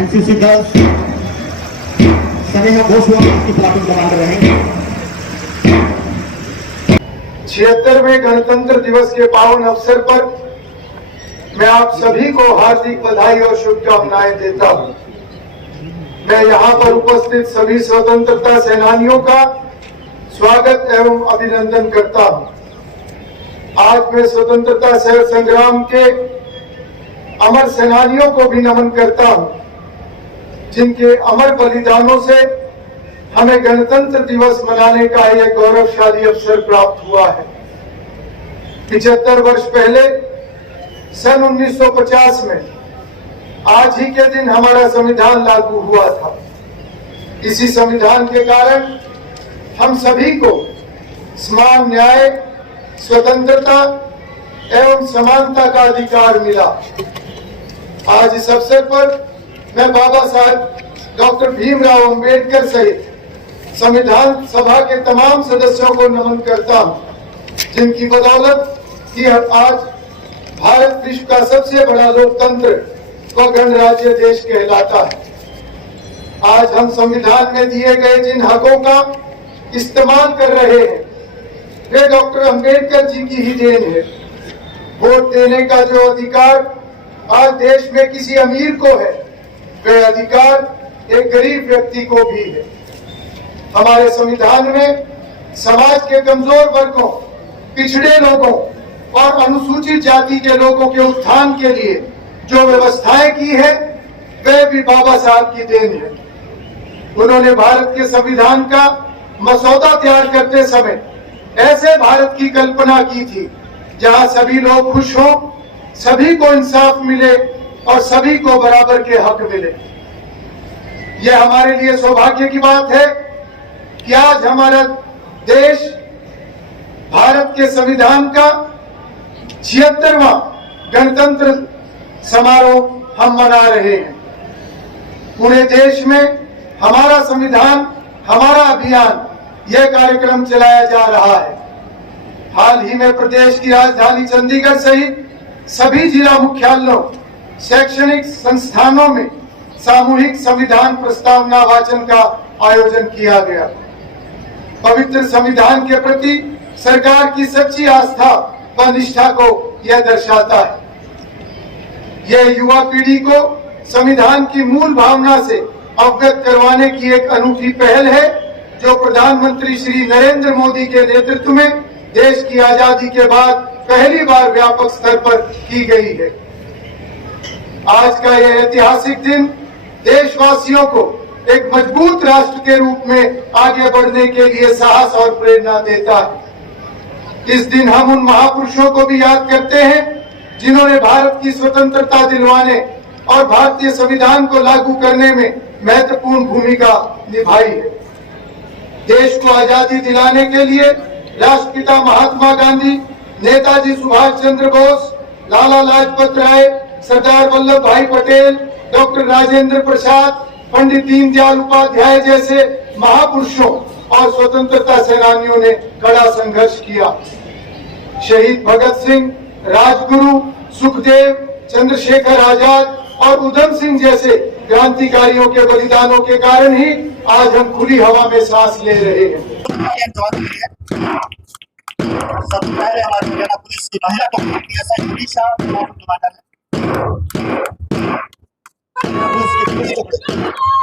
NCC girls सभी घोष की plotting command रहेंगे। 76वें गणतंत्र दिवस के पावन अवसर पर मैं आप सभी को हार्दिक बधाई और शुभकामनाएं देता हूं। मैं यहां पर उपस्थित सभी स्वतंत्रता सेनानियों का स्वागत एवं अभिनंदन करता हूं। आज मैं स्वतंत्रता संग्राम के अमर सेनानियों को भी नमन करता हूं, जिनके अमर बलिदानों से हमें गणतंत्र दिवस मनाने का यह गौरवशाली अवसर प्राप्त हुआ है। 75 वर्ष पहले सन 1950 में आज ही के दिन हमारा संविधान लागू हुआ था। इसी संविधान के कारण हम सभी को समान न्याय, स्वतंत्रता एवं समानता का अधिकार मिला। आज इस अवसर पर मैं बाबा साहब डॉक्टर भीमराव अंबेडकर सहित संविधान सभा के तमाम सदस्यों को नमन करता हूं, जिनकी बदौलत कि आज भारत विश्व का सबसे बड़ा लोकतंत्र व गणराज्य देश कहलाता है। आज हम संविधान में दिए गए जिन हकों का इस्तेमाल कर रहे हैं, वे डॉक्टर अंबेडकर जी की ही देन है। वोट देने का जो अधिकार आज देश में किसी अमीर को है, वह अधिकार एक गरीब व्यक्ति को भी है। हमारे संविधान में समाज के कमजोर वर्गों, पिछड़े लोगों और अनुसूचित जाति के लोगों के उत्थान के लिए जो व्यवस्थाएं की है, वह भी बाबा साहब की देन है। उन्होंने भारत के संविधान का मसौदा तैयार करते समय ऐसे भारत की कल्पना की थी जहां सभी लोग खुश हों, सभी को इंसाफ मिले और सभी को बराबर के हक मिले। यह हमारे लिए सौभाग्य की बात है कि आज हमारा देश भारत के संविधान का 76वां गणतंत्र समारोह हम मना रहे हैं। पूरे देश में हमारा संविधान हमारा अभियान यह कार्यक्रम चलाया जा रहा है। हाल ही में प्रदेश की राजधानी चंडीगढ़ सहित सभी जिला मुख्यालयों, शैक्षणिक संस्थानों में सामूहिक संविधान प्रस्तावना वाचन का आयोजन किया गया। पवित्र संविधान के प्रति सरकार की सच्ची आस्था व निष्ठा को यह दर्शाता है। यह युवा पीढ़ी को संविधान की मूल भावना से अवगत करवाने की एक अनूठी पहल है, जो प्रधानमंत्री श्री नरेंद्र मोदी के नेतृत्व में देश की आजादी के बाद पहली बार व्यापक स्तर पर की गई है। आज का यह ऐतिहासिक दिन देशवासियों को एक मजबूत राष्ट्र के रूप में आगे बढ़ने के लिए साहस और प्रेरणा देता है। इस दिन हम उन महापुरुषों को भी याद करते हैं जिन्होंने भारत की स्वतंत्रता दिलवाने और भारतीय संविधान को लागू करने में महत्वपूर्ण भूमिका निभाई है। देश को आजादी दिलाने के लिए राष्ट्रपिता महात्मा गांधी, नेताजी सुभाष चंद्र बोस, लाला लाजपत राय, सरदार वल्लभ भाई पटेल, डॉक्टर राजेंद्र प्रसाद, पंडित दीनदयाल उपाध्याय जैसे महापुरुषों और स्वतंत्रता सेनानियों ने कड़ा संघर्ष किया। शहीद भगत सिंह, राजगुरु, सुखदेव, चंद्रशेखर आजाद और उधम सिंह जैसे क्रांतिकारियों के बलिदानों के कारण ही आज हम खुली हवा में सांस ले रहे हैं। सबसे पहले हमारे हरियाणा पुलिस की महिला PSI उड़ीसा कमांडर है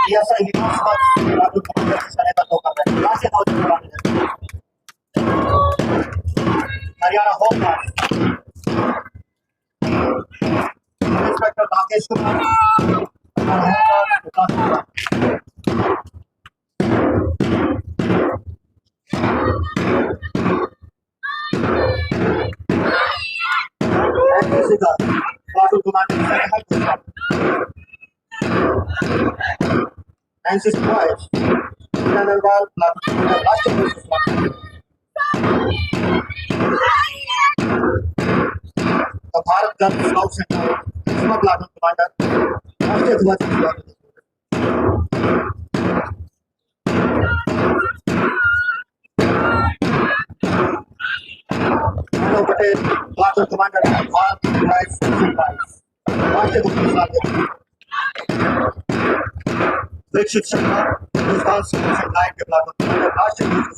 PSI Haryana home guard inspector Rakesh Kumar platoon commander Nancy Squires, Nanaval, Raष्ट्रीय Bharat girl scouts and guides platoon commander राष्ट्रीय ध्वज पटेल प्लाटून कमांडर भारत राष्ट्रीय police Dikshit Sharma Hindustan civil line के प्लाटून राष्ट्रीय पुलिस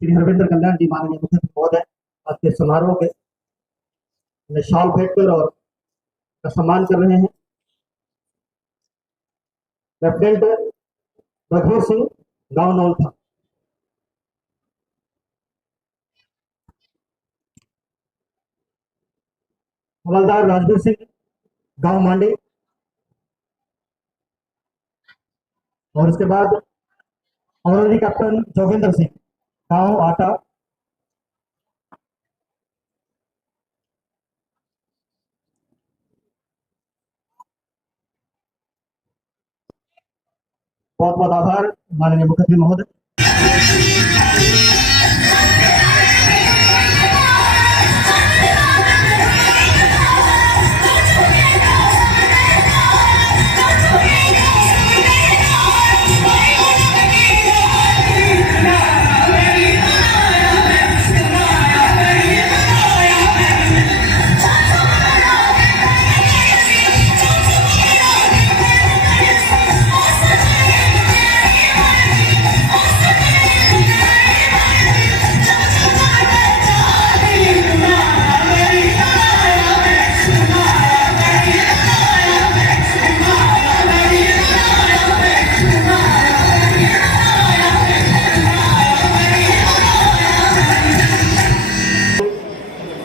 श्री हरविंदर कल्याण जी माननीय मुख्य महोदय आज के समारोह के शॉल भेंटकर और का सम्मान कर रहे हैं। लेफ्टिनेंट रघुवीर सिंह, गांव नौलथा। हवलदार राजवीर सिंह, गांव मांडी। और उसके बाद ऑनररी कैप्टन जोगेंद्र सिंह, गांव आटा। बहुत बहुत आभार माननीय मुख्यमंत्री महोदय।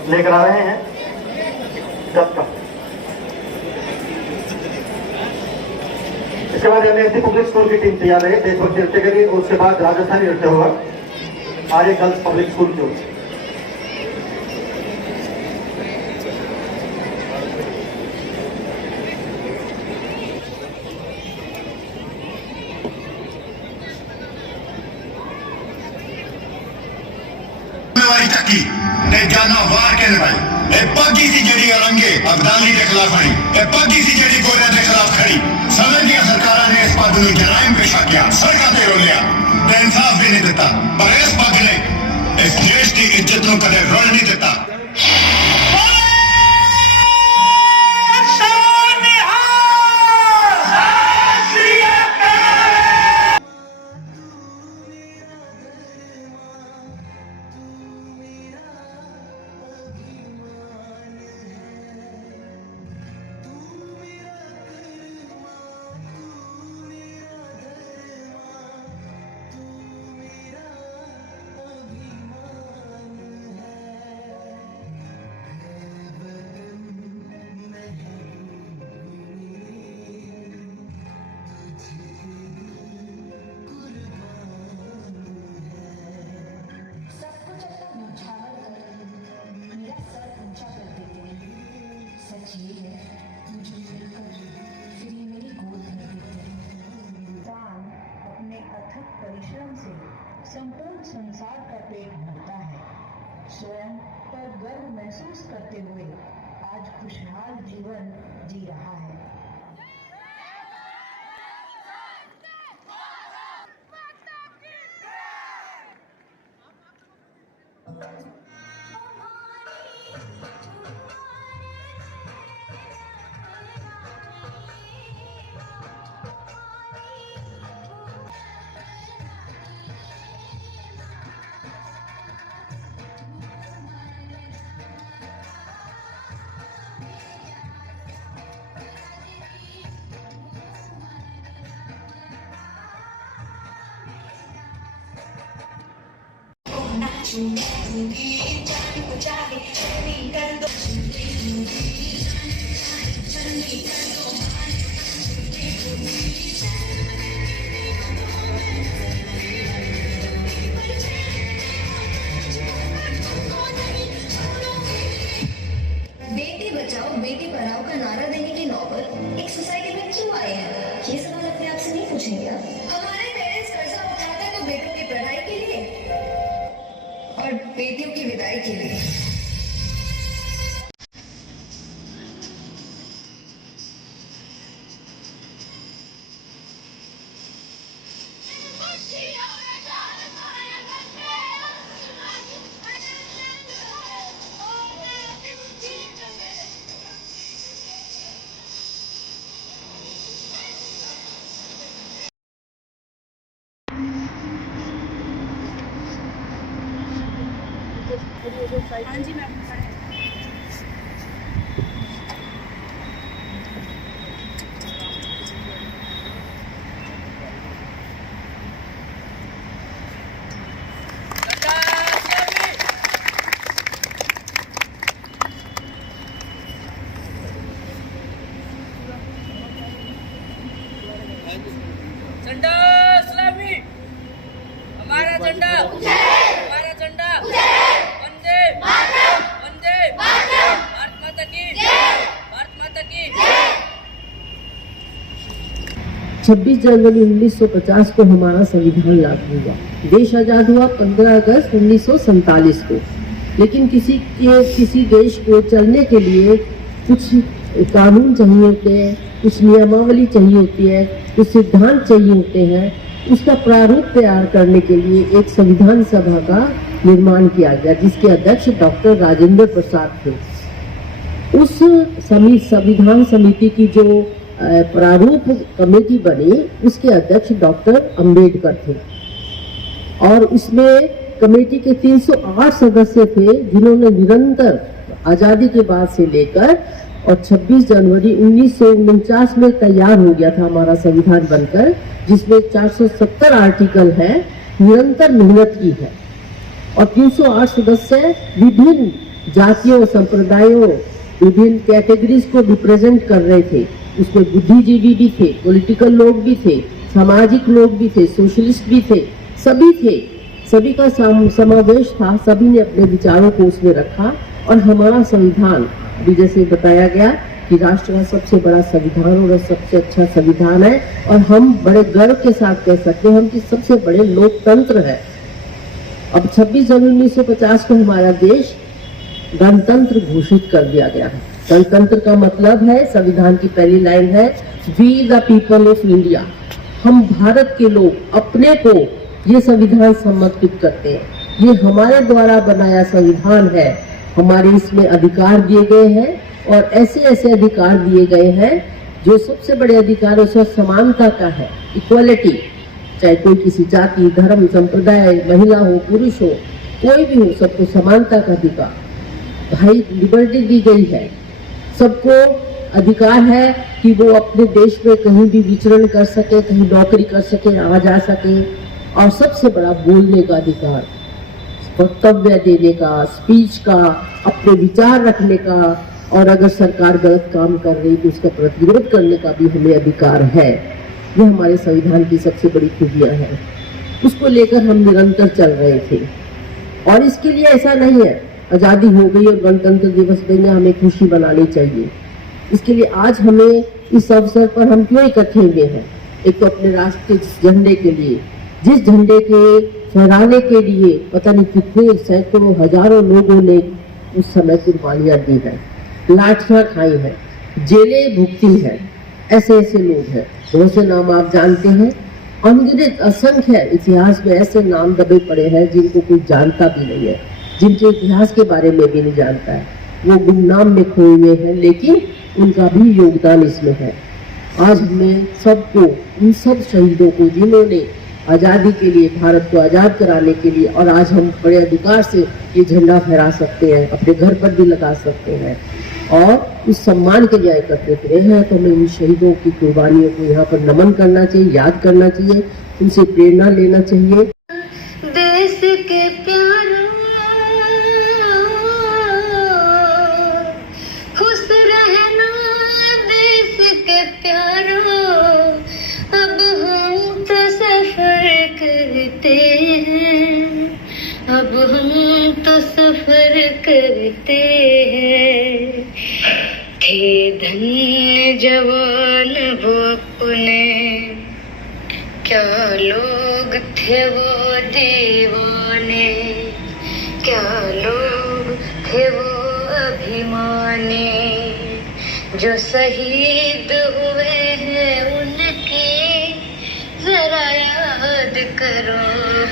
लेकर आ रहे हैं जब का। इसके बाद एमएसडी पब्लिक स्कूल की टीम तैयार है देशभक्ति नृत्य के लिए। उसके बाद राजस्थानी नृत्य होगा आर्य गर्ल्स पब्लिक स्कूल की ओर से। जाना वार कहने भाई पाकी सी जड़ी औरंगे अब्दाली के खिलाफ खड़ी पाकी सी जड़ी गोरिया के खिलाफ खड़ी समय दिया सरकार ने इस पद में जराइम पेशा किया सड़कों पे रोलिया इंसाफ भी नहीं देता पर इस पद ने इस देश की इज्जत को कदे रोल नहीं देता। परिश्रम से संपूर्ण संसार का पेट भरता है। स्वयं पर गर्व महसूस करते हुए आज खुशहाल जीवन जी रहा है। बेटी बचाओ बेटी पढ़ाओ का नारा देने की नौबत एक सोसाइटी में क्यों आए हैं? ये सवाल अपने आप से नहीं पूछेंगे आप? हमारे पेरेंट्स कर्जा उठाते हैं तो बेटों की पढ़ाई के लिए और बेटियों की विदाई के लिए। हाँ जी मैम। झंडा इस्लामी, हमारा झंडा, हमारा झंडा, वंदे वंदे, भारत माता की, भारत माता की। 26 जनवरी 1950 को हमारा संविधान लागू हुआ। देश आजाद हुआ 15 अगस्त 1947 को। लेकिन किसी देश को चलने के लिए कुछ कानून चाहिए होते हैं, कुछ नियमावली चाहिए होती है, कुछ सिद्धांत चाहिए होते हैं। उसका प्रारूप तैयार करने के लिए एक संविधान सभा का निर्माण किया गया, जिसके अध्यक्ष डॉक्टर राजेंद्र प्रसाद थे। उस संविधान समिति की जो प्रारूप कमेटी बनी, उसके अध्यक्ष डॉक्टर अंबेडकर थे और उसमें कमेटी के 308 सदस्य थे, जिन्होंने निरंतर आजादी के बाद से लेकर और 26 जनवरी 1949 में तैयार हो गया था हमारा संविधान बनकर, जिसमें 470 आर्टिकल है, निरंतर मेहनत की है। और 308 सदस्य विभिन्न जातियों, संप्रदायों, विभिन्न कैटेगरीज को रिप्रेजेंट कर रहे थे। उसमें बुद्धिजीवी भी थे, पॉलिटिकल लोग भी थे, सामाजिक लोग भी थे, सोशलिस्ट भी थे, सभी थे, सभी का समावेश था। सभी ने अपने विचारों को उसमें रखा और हमारा संविधान अभी जैसे बताया गया कि राष्ट्र का सबसे बड़ा संविधान और सबसे अच्छा संविधान है और हम बड़े गर्व के साथ कह सकते हैं हम कि सबसे बड़े लोकतंत्र है। अब 26 जनवरी 1950 को हमारा देश गणतंत्र घोषित कर दिया गया है। गणतंत्र का मतलब है, संविधान की पहली लाइन है, we the people of India. हम भारत के लोग अपने को ये संविधान समर्पित करते हैं। ये हमारे द्वारा बनाया संविधान है। हमारे इसमें अधिकार दिए गए हैं और ऐसे ऐसे अधिकार दिए गए हैं जो सबसे बड़े अधिकार उसमें समानता का है, इक्वलिटी। चाहे कोई किसी जाति, धर्म, संप्रदाय, महिला हो, पुरुष हो, कोई भी हो, सबको समानता का अधिकार, भाई लिबर्टी दी गई है। सबको अधिकार है कि वो अपने देश में कहीं भी विचरण कर सके, कहीं नौकरी कर सके, आ जा सके। और सबसे बड़ा बोलने का अधिकार, वक्तव्य देने का, स्पीच का, अपने विचार रखने का, और अगर सरकार गलत काम कर रही तो उसका प्रतिरोध करने का भी हमें अधिकार है। ये हमारे संविधान की सबसे बड़ी खूबियां हैं। उसको लेकर हम निरंतर चल रहे थे और इसके लिए ऐसा नहीं है आज़ादी हो गई और गणतंत्र दिवस में हमें खुशी मनानी चाहिए। इसके लिए आज हमें इस अवसर पर हम क्यों इकट्ठे हुए हैं? एक तो अपने राष्ट्र के झंडे के लिए, जिस झंडे के फहराने के लिए पता नहीं कितने सैकड़ों हजारों लोगों ने उस समय कुर्बानियां दी है, लाठियां खाई है, जेलें भुगती है। ऐसे ऐसे लोग हैं, बहुत से नाम आप जानते हैं। अनगिनत असंख्य इतिहास में ऐसे नाम दबे पड़े हैं जिनको कोई जानता भी नहीं है, जिनके इतिहास के बारे में भी नहीं जानता है। वो गुमनाम में खोए हुए हैं, लेकिन उनका भी योगदान इसमें है। आज हमें सबको, उन सब शहीदों को जिन्होंने आज़ादी के लिए, भारत को आज़ाद कराने के लिए, और आज हम बड़े अधिकार से ये झंडा फहरा सकते हैं, अपने घर पर भी लगा सकते हैं और उस सम्मान के लिए एकत्रित रहे हैं, तो हमें उन शहीदों की कुर्बानियों को यहाँ पर नमन करना चाहिए, याद करना चाहिए, उनसे प्रेरणा लेना चाहिए। देश के प्यारों, खुश रहना देश के प्यारों, अब हम तो सफर करते हैं, अब हम तो सफर करते हैं। थे धन्य जवान वो अपने, क्या लोग थे वो दीवाने, क्या लोग थे वो अभिमानी, जो शहीद हुए हैं उनकी जरा याद करो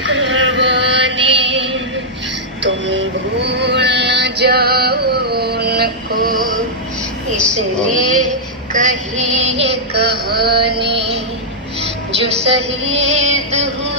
कुर्बानी। तुम भूल न जाओ उनको, इसलिए कही ये कहानी, जो शहीद हुए